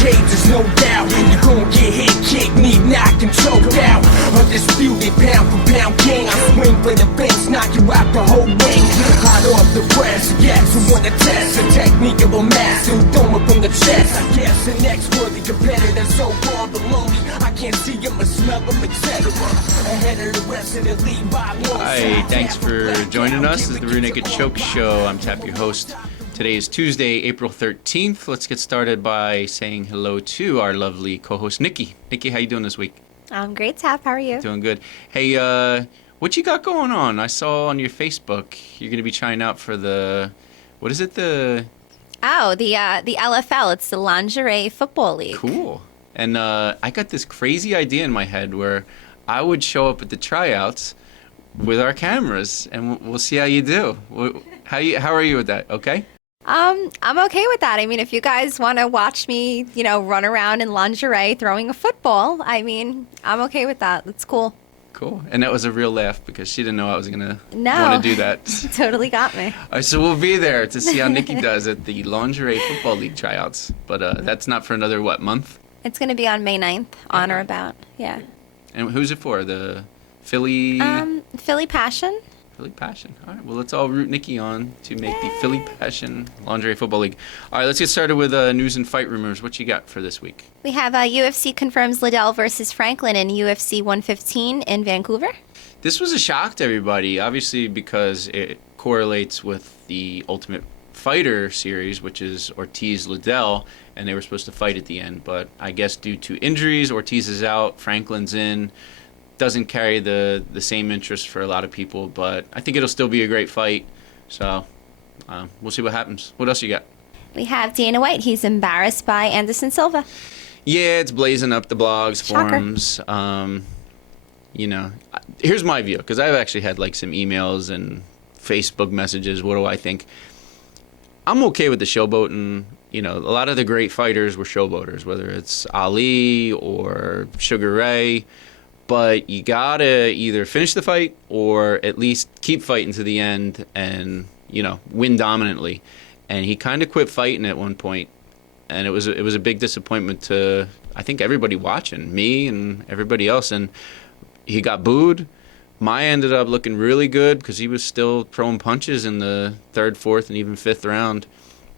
cage, there's no doubt. You're gonna get hit, kicked, knee knocked and choked out. Undisputed pound for pound king. I swing for the fence, knock you out the whole ring. Hot off the press, yes, who wanna test the technique of a master who throw it from the chest. I guess the next worthy competitor so far below me, I can't see him or smell him, etc. Ahead of the rest of the league by one. Hi, thanks for joining us. This is the Rear Naked Choke Show. I'm Tap, your host. Today is Tuesday, April 13th. Let's get started by saying hello to our lovely co-host, Nikki. Nikki, how you doing this week? I'm great, Tap. How are you? Doing good. Hey, what you got going on? I saw on your Facebook you're going to be trying out for the, what is it, the... Oh, the LFL. It's the Lingerie Football League. Cool. And I got this crazy idea in my head where I would show up at the tryouts with our cameras, and we'll see how you do. How are you with that? Okay? I'm okay with that. I mean, if you guys want to watch me, run around in lingerie throwing a football, I mean, I'm okay with that. That's cool. Cool. And that was a real laugh because she didn't know I was going to want to do that. Totally got me. All right, so we'll be there to see how Nikki does at the Lingerie Football League tryouts. But that's not for another, month? It's going to be on May 9th, on or about, yeah. And who's it for? The Philly... Philly Passion. Philly Passion. All right, well, let's all root Nikki on to make the Philly Passion Lingerie Football League. All right, let's get started with news and fight rumors. What you got for this week? We have UFC confirms Liddell versus Franklin in UFC 115 in Vancouver. This was a shock to everybody, obviously, because it correlates with the Ultimate Fighter series, which is Ortiz-Liddell, and they were supposed to fight at the end. But I guess due to injuries, Ortiz is out, Franklin's in. Doesn't carry the same interest for a lot of people, but I think it'll still be a great fight. So we'll see what happens. What else you got? We have Dana White. He's embarrassed by Anderson Silva. Yeah, it's blazing up the blogs, Shocker. forums. Here's my view, because I've actually had some emails and Facebook messages. What do I think? I'm okay with the showboating. A lot of the great fighters were showboaters, whether it's Ali or Sugar Ray. But you gotta either finish the fight or at least keep fighting to the end and, win dominantly. And he kind of quit fighting at one point, and it was a big disappointment to, I think, everybody watching, me and everybody else. And he got booed. Maya ended up looking really good because he was still throwing punches in the third, fourth, and even fifth round.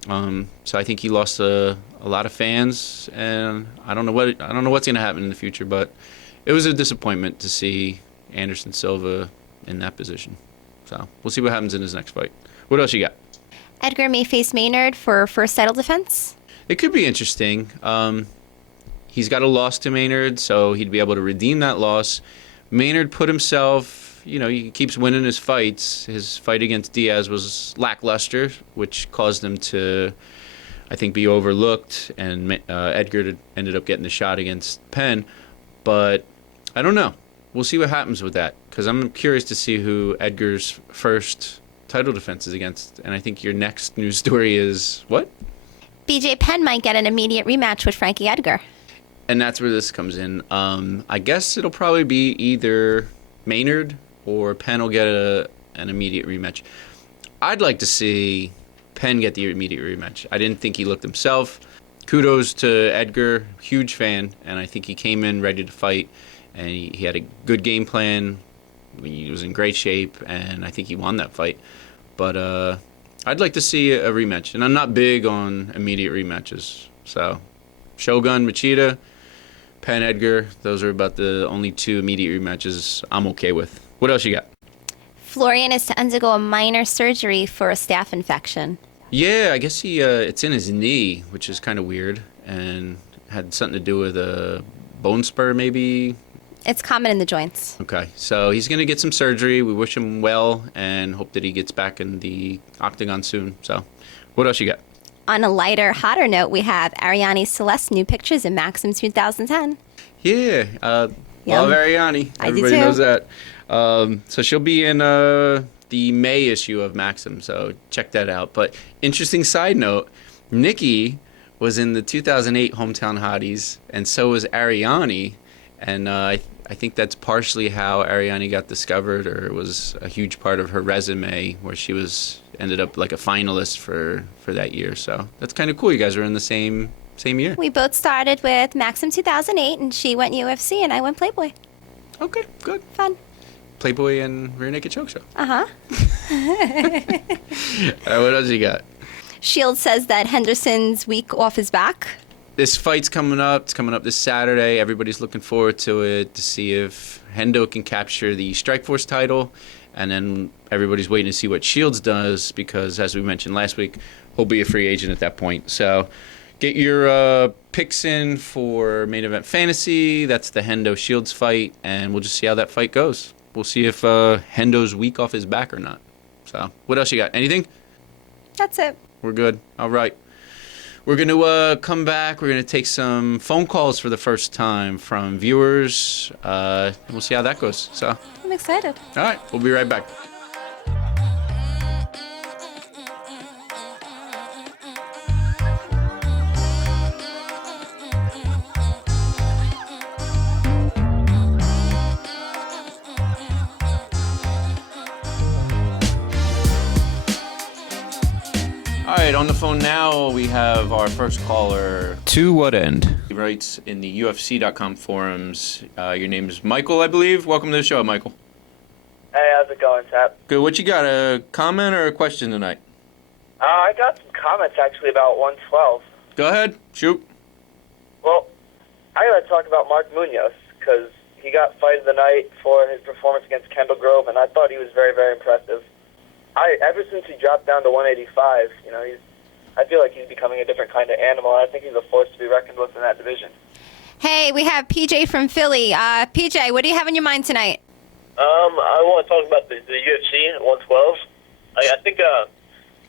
So I think he lost a lot of fans, and I don't know what's gonna happen in the future, but it was a disappointment to see Anderson Silva in that position. So we'll see what happens in his next fight. What else you got? Edgar may face Maynard for first title defense. It could be interesting. He's got a loss to Maynard, so he'd be able to redeem that loss. Maynard put himself, he keeps winning his fights. His fight against Diaz was lackluster, which caused him to, I think, be overlooked, and Edgar ended up getting the shot against Penn. But I don't know. We'll see what happens with that, because I'm curious to see who Edgar's first title defense is against. And I think your next news story is what? BJ Penn might get an immediate rematch with Frankie Edgar. And that's where this comes in. I guess it'll probably be either Maynard or Penn will get an immediate rematch. I'd like to see Penn get the immediate rematch. I didn't think he looked himself. Kudos to Edgar, huge fan, and I think he came in ready to fight, and he had a good game plan. He was in great shape, and I think he won that fight. But I'd like to see a rematch, and I'm not big on immediate rematches. So Shogun, Machida, Penn, Edgar, those are about the only two immediate rematches I'm okay with. What else you got? Florian is to undergo a minor surgery for a staph infection. Yeah, I guess it's in his knee, which is kind of weird, and had something to do with a bone spur, maybe. It's common in the joints. Okay, so he's going to get some surgery. We wish him well and hope that he gets back in the octagon soon. So what else you got? On a lighter, hotter note, we have Ariane Celeste new pictures in Maxim 2010. Yeah, love Ariane. I do Everybody too. knows that. So she'll be in the May issue of Maxim, so check that out. But interesting side note, Nikki was in the 2008 Hometown Hotties, and so was Ariane. And I think that's partially how Ariane got discovered, or it was a huge part of her resume, where she ended up like a finalist for that year. So that's kind of cool. You guys are in the same Same year. We both started with Maxim 2008, and she went UFC, and I went Playboy. Okay, good. Fun. Playboy and Rear Naked Choke Show. Uh-huh. All right, what else you got? Shield says that Henderson's week off his back. This fight's coming up. It's coming up this Saturday. Everybody's looking forward to it to see if Hendo can capture the Strikeforce title. And then everybody's waiting to see what Shields does because, as we mentioned last week, he'll be a free agent at that point. So get your picks in for Main Event Fantasy. That's the Hendo-Shields fight, and we'll just see how that fight goes. We'll see if Hendo's weak off his back or not. So what else you got? Anything? That's it. We're good. All right. We're going to come back. We're going to take some phone calls for the first time from viewers, and we'll see how that goes. So, I'm excited. all right. We'll be right back. All right, on the phone now, we have our first caller. To what end? He writes in the UFC.com forums. Your name is Michael, I believe. Welcome to the show, Michael. Hey, how's it going, Tap? Good. What you got, a comment or a question tonight? I got some comments, actually, about 112. Go ahead. Shoot. Well, I got to talk about Mark Munoz, because he got fight of the night for his performance against Kendall Grove, and I thought he was very, very impressive. Ever since he dropped down to 185, I feel like he's becoming a different kind of animal, and I think he's a force to be reckoned with in that division. Hey, we have PJ from Philly. PJ, what do you have on your mind tonight? I want to talk about the UFC at 112.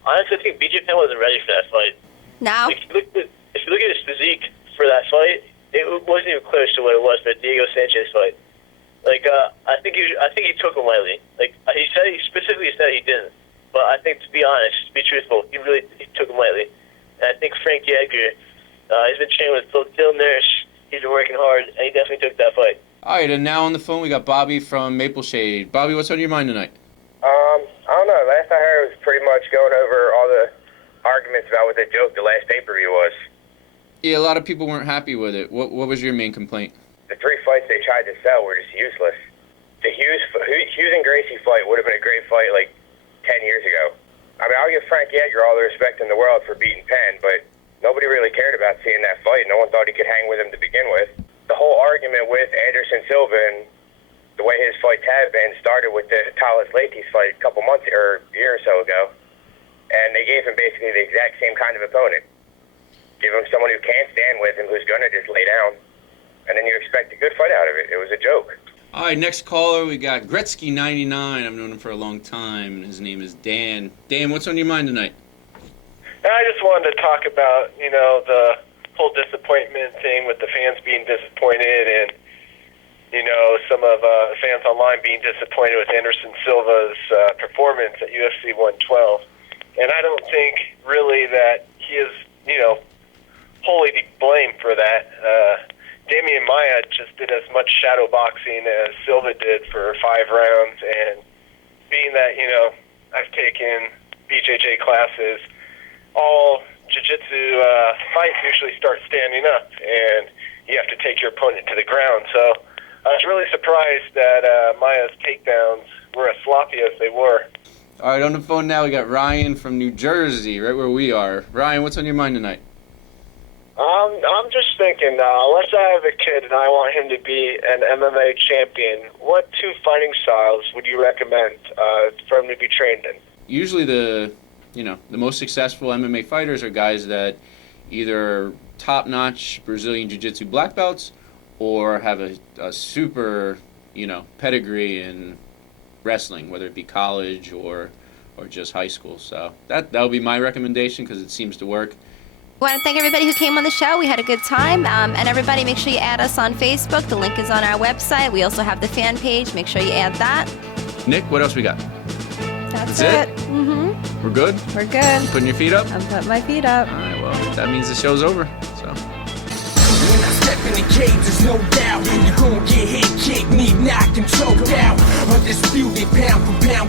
Honestly, I think BJ Penn wasn't ready for that fight. No? If you look at his physique for that fight, it wasn't even close to what it was for the Diego Sanchez fight. I think he took him lightly. He specifically said he didn't. But I think, to be honest, to be truthful, he took him lightly. And I think Frankie Edgar, he's been training with Phil Nurse. He's been working hard, and he definitely took that fight. All right, and now on the phone, we got Bobby from Maple Shade. Bobby, what's on your mind tonight? I don't know. Last I heard was pretty much going over all the arguments about what the joke the last pay-per-view was. Yeah, a lot of people weren't happy with it. What was your main complaint? The 3 fights they tried to sell were just useless. The Hughes and Gracie fight would have been a great fight 10 years ago. I mean, I'll give Frankie Edgar all the respect in the world for beating Penn, but nobody really cared about seeing that fight. No one thought he could hang with him to begin with. The whole argument with Anderson Silva and the way his fights have been started with the Talis Latis fight a couple months or a year or so ago, and they gave him basically the exact same kind of opponent. Give him someone who can't stand with him, who's going to just lay down, and then you expect a good fight out of it. It was a joke. All right, next caller, we got Gretzky99. I've known him for a long time, and his name is Dan. Dan, what's on your mind tonight? I just wanted to talk about, the whole disappointment thing with the fans being disappointed and, some of the fans online being disappointed with Anderson Silva's performance at UFC 112. And I don't think really that he is, wholly to blame for that. Damian Maia just did as much shadow boxing as Silva did for 5 rounds, and being that, I've taken BJJ classes, all jiu-jitsu fights usually start standing up, and you have to take your opponent to the ground. So I was really surprised that Maia's takedowns were as sloppy as they were. All right, on the phone now, we got Ryan from New Jersey, right where we are. Ryan, what's on your mind tonight? I'm just thinking, let's say I have a kid and I want him to be an MMA champion. What 2 fighting styles would you recommend for him to be trained in? Usually the most successful MMA fighters are guys that either are top-notch Brazilian Jiu-Jitsu black belts or have a super, pedigree in wrestling, whether it be college or just high school. So that would be my recommendation because it seems to work. I want to thank everybody who came on the show. We had a good time. And everybody, make sure you add us on Facebook. The link is on our website. We also have the fan page. Make sure you add that. Nick, what else we got? That's it? Mm-hmm. We're good? We're good. Putting your feet up? I'm putting my feet up. All right, well, that means the show's over. So. When I step in the cage, there's no doubt you're gonna get hit, kicked, knee knocked, and choked out. Undisputed, pound for pound